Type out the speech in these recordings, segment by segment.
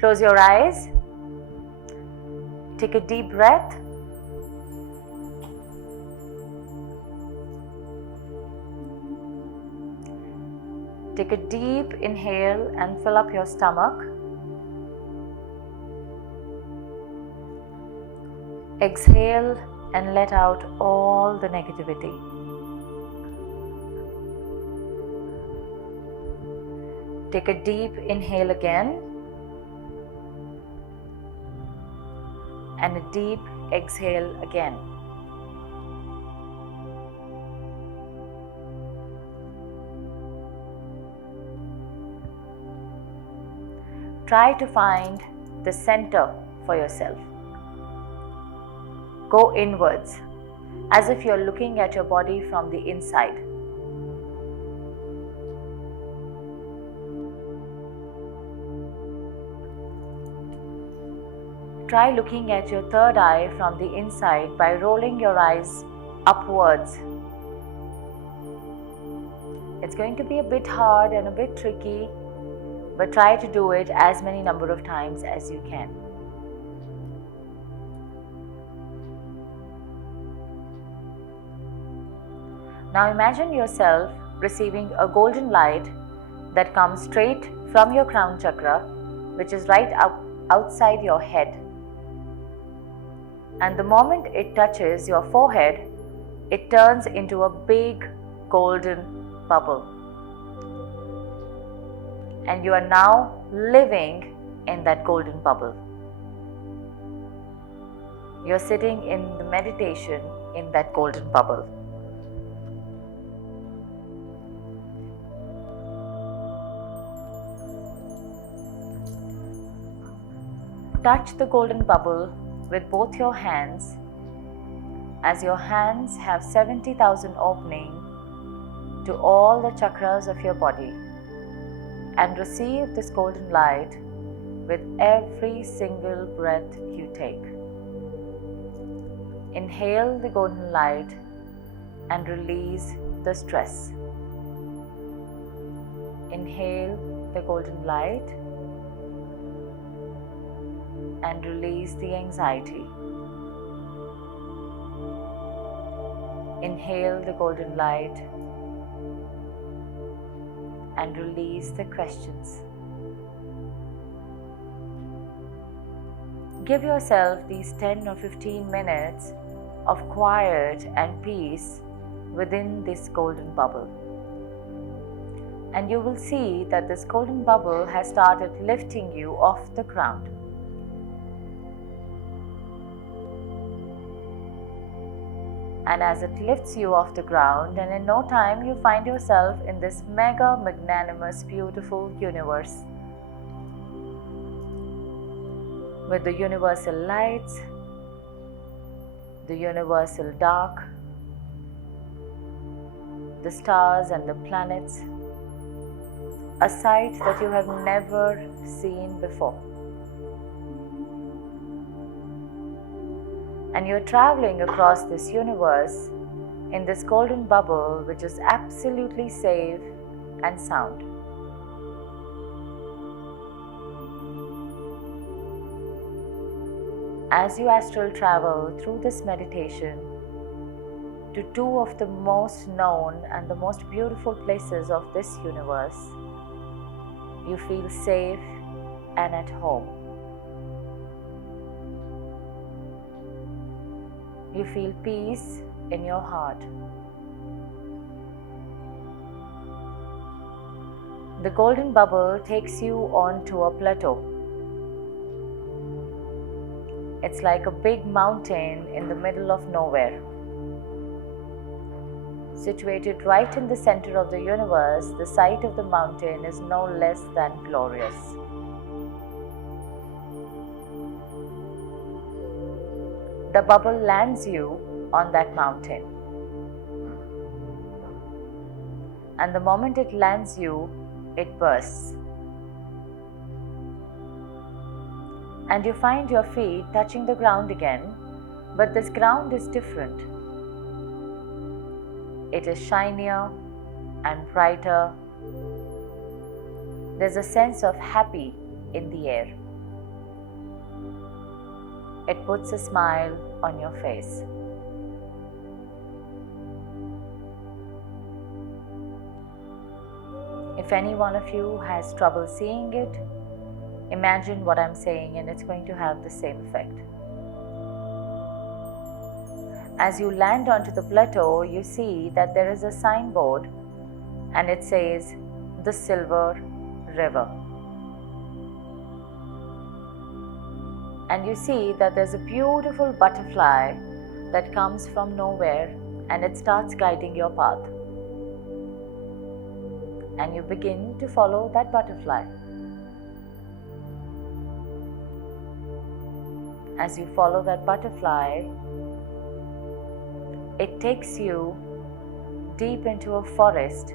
Close your eyes. Take a deep breath. Take a deep inhale and fill up your stomach. Exhale and let out all the negativity. Take a deep inhale again and a deep exhale again. Try to find the center for yourself. Go inwards, as if you're looking at your body from the inside. Try looking at your third eye from the inside by rolling your eyes upwards. It's going to be a bit hard and a bit tricky, but try to do it as many number of times as you can. Now imagine yourself receiving a golden light that comes straight from your crown chakra, which is right up outside your head. And the moment it touches your forehead, it turns into a big golden bubble. And you are now living in that golden bubble. You're sitting in the meditation in that golden bubble. Touch the golden bubble with both your hands, as your hands have 70,000 opening to all the chakras of your body, and receive this golden light with every single breath you take. Inhale the golden light and release the stress. Inhale the golden light and release the anxiety. Inhale the golden light and release the questions. Give yourself these 10 or 15 minutes of quiet and peace within this golden bubble. And you will see that this golden bubble has started lifting you off the ground. And as it lifts you off the ground, and in no time you find yourself in this mega magnanimous beautiful universe with the universal lights, the universal dark, the stars and the planets, a sight that you have never seen before. And you're traveling across this universe in this golden bubble, which is absolutely safe and sound. As you astral travel through this meditation to two of the most known and the most beautiful places of this universe, you feel safe and at home. You feel peace in your heart. The golden bubble takes you onto a plateau. It's like a big mountain in the middle of nowhere. Situated right in the center of the universe, the sight of the mountain is no less than glorious. The bubble lands you on that mountain. And the moment it lands you, it bursts. And you find your feet touching the ground again, but this ground is different. It is shinier and brighter. There's a sense of happy in the air. it puts a smile on your face. If any one of you has trouble seeing it, imagine what I'm saying and it's going to have the same effect. As you land onto the plateau, you see that there is a signboard and it says the Silver River. And you see that there's a beautiful butterfly that comes from nowhere and it starts guiding your path. And you begin to follow that butterfly. As you follow that butterfly, it takes you deep into a forest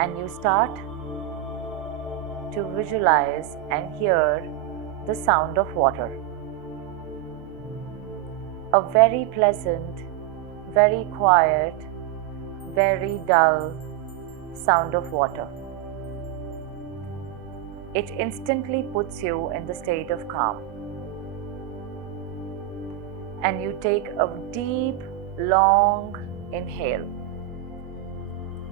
and you start to visualize and hear the sound of water. A very pleasant, very quiet, very dull sound of water. It instantly puts you in the state of calm. And you take a deep, long inhale.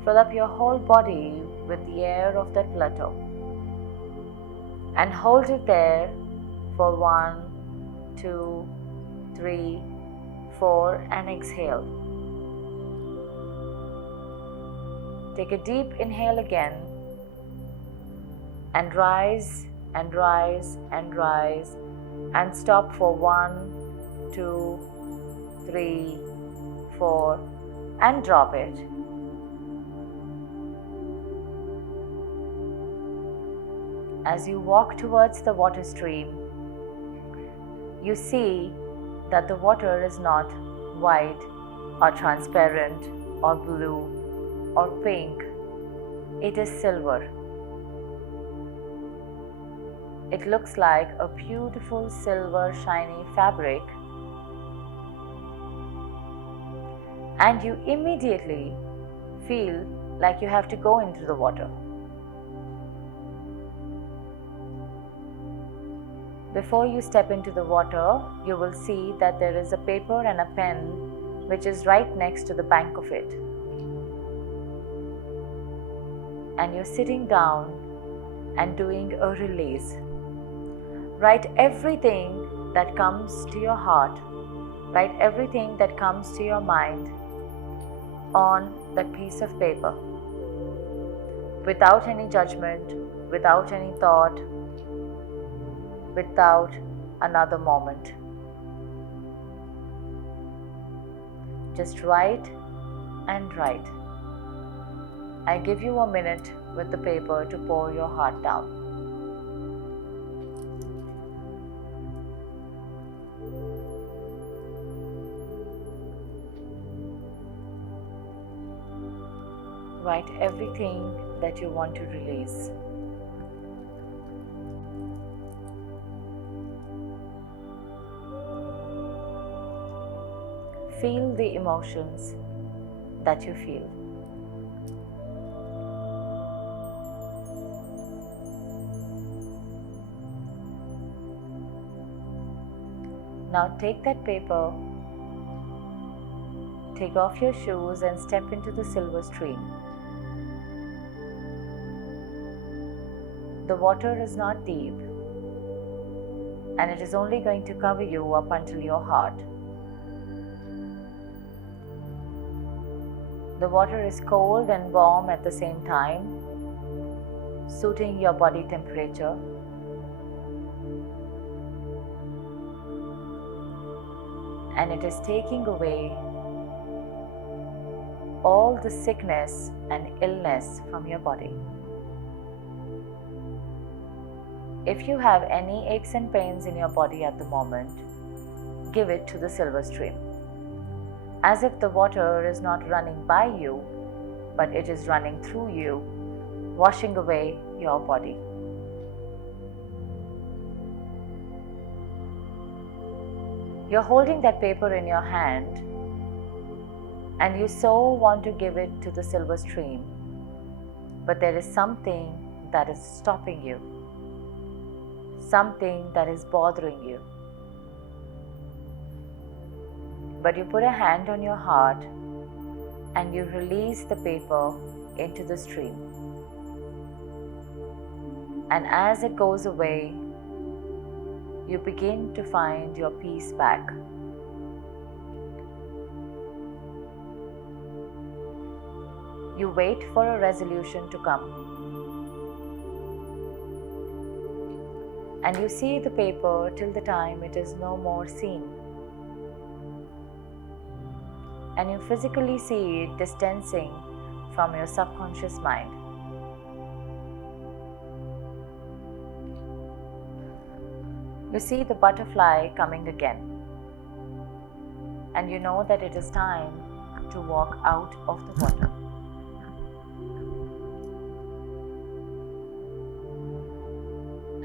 Fill up your whole body with the air of that plateau. And hold it there for 1, 2, 3, 4 and exhale. Take a deep inhale again and rise and rise and rise and stop for 1, 2, 3, 4 and drop it. As you walk towards the water stream, you see that the water is not white or transparent or blue or pink. It is silver. It looks like a beautiful silver shiny fabric, and you immediately feel like you have to go into the water. Before you step into the water, you will see that there is a paper and a pen which is right next to the bank of it. And you're sitting down and doing a release. Write everything that comes to your heart, write everything that comes to your mind on that piece of paper, without any judgment, without any thought, without another moment. Just write and write. I give you a minute with the paper to pour your heart down. Write everything that you want to release. Feel the emotions that you feel. Now take that paper, take off your shoes and step into the silver stream. The water is not deep and it is only going to cover you up until your heart. The water is cold and warm at the same time, suiting your body temperature. And it is taking away all the sickness and illness from your body. If you have any aches and pains in your body at the moment, give it to the silver stream. As if the water is not running by you, but it is running through you, washing away your body. You're holding that paper in your hand and you so want to give it to the silver stream, but there is something that is stopping you, something that is bothering you. but you put a hand on your heart and you release the paper into the stream. And as it goes away, you begin to find your peace back. You wait for a resolution to come. And you see the paper till the time it is no more seen. And you physically see it distancing from your subconscious mind. You see the butterfly coming again. And you know that it is time to walk out of the water.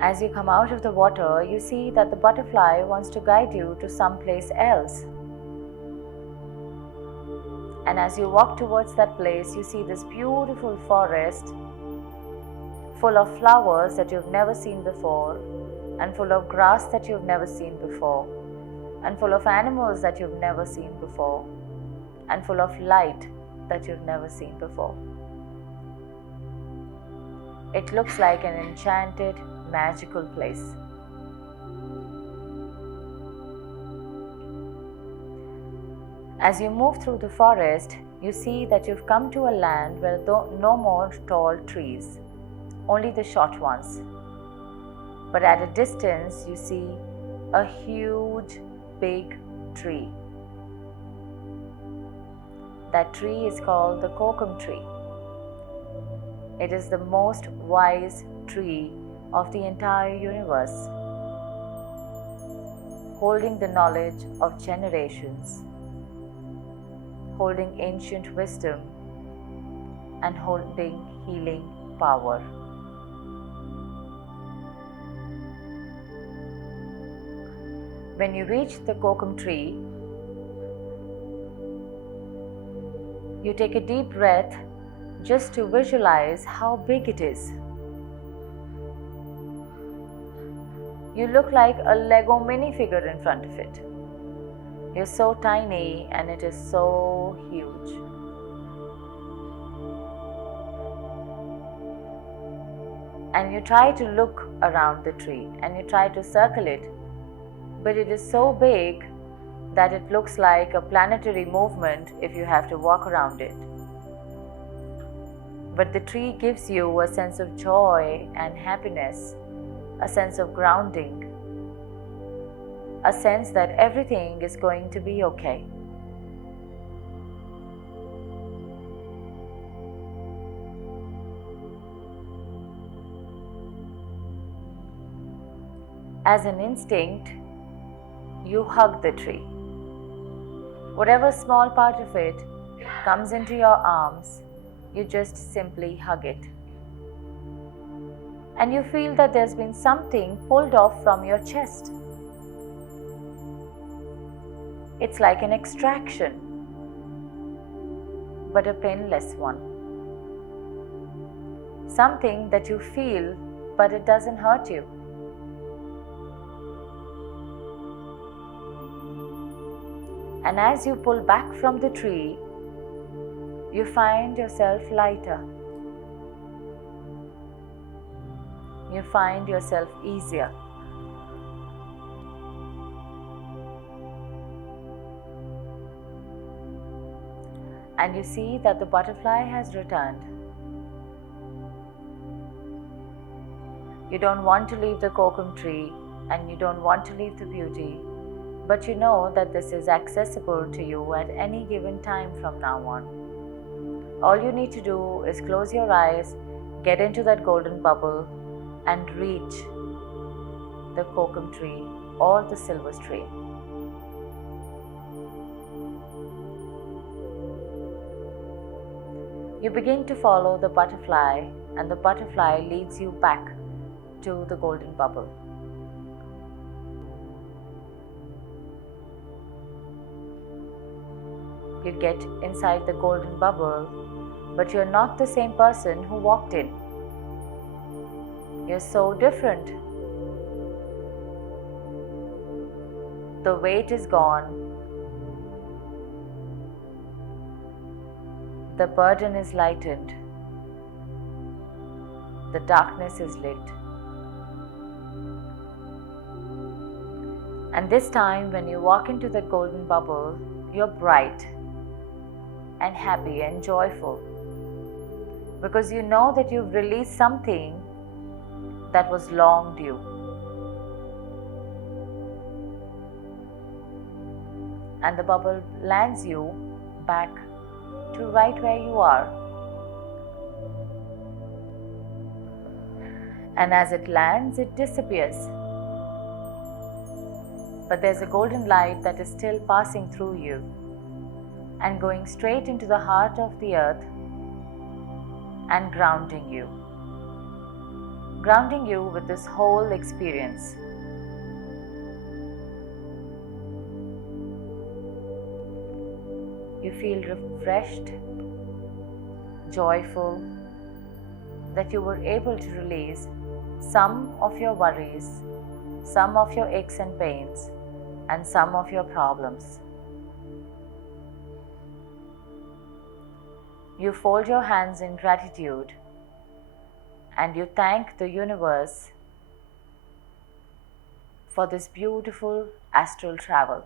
As you come out of the water, you see that the butterfly wants to guide you to someplace else. And as you walk towards that place, you see this beautiful forest full of flowers that you've never seen before, and full of grass that you've never seen before, and full of animals that you've never seen before, and full of light that you've never seen before. It looks like an enchanted, magical place. As you move through the forest, you see that you've come to a land where no more tall trees, only the short ones. But at a distance, you see a huge, big tree. That tree is called the kokum tree. It is the most wise tree of the entire universe, holding the knowledge of generations, holding ancient wisdom, and holding healing power. When you reach the kokum tree, you take a deep breath just to visualize how big it is. You look like a Lego minifigure in front of it. You're so tiny and it is so huge. And you try to look around the tree and you try to circle it, but it is so big that it looks like a planetary movement if you have to walk around it. But the tree gives you a sense of joy and happiness, a sense of grounding, a sense that everything is going to be okay. As an instinct, you hug the tree. Whatever small part of it comes into your arms, you just simply hug it. And you feel that there's been something pulled off from your chest. It's like an extraction, but a painless one. Something that you feel, but it doesn't hurt you. And as you pull back from the tree, you find yourself lighter. You find yourself easier. And you see that the butterfly has returned. You don't want to leave the kokum tree and you don't want to leave the beauty, but you know that this is accessible to you at any given time from now on. All you need to do is close your eyes, get into that golden bubble, and reach the kokum tree or the silver stream. You begin to follow the butterfly, and the butterfly leads you back to the golden bubble. You get inside the golden bubble, but you're not the same person who walked in. You're so different. The weight is gone. The burden is lightened. The darkness is lit. And this time, when you walk into the golden bubble, you're bright and happy and joyful, because you know that you've released something that was long due. And the bubble lands you back to right where you are. And as it lands, it disappears. But there's a golden light that is still passing through you and going straight into the heart of the earth and grounding you with this whole experience. You feel refreshed, joyful, that you were able to release some of your worries, some of your aches and pains, and some of your problems. You fold your hands in gratitude and you thank the universe for this beautiful astral travel.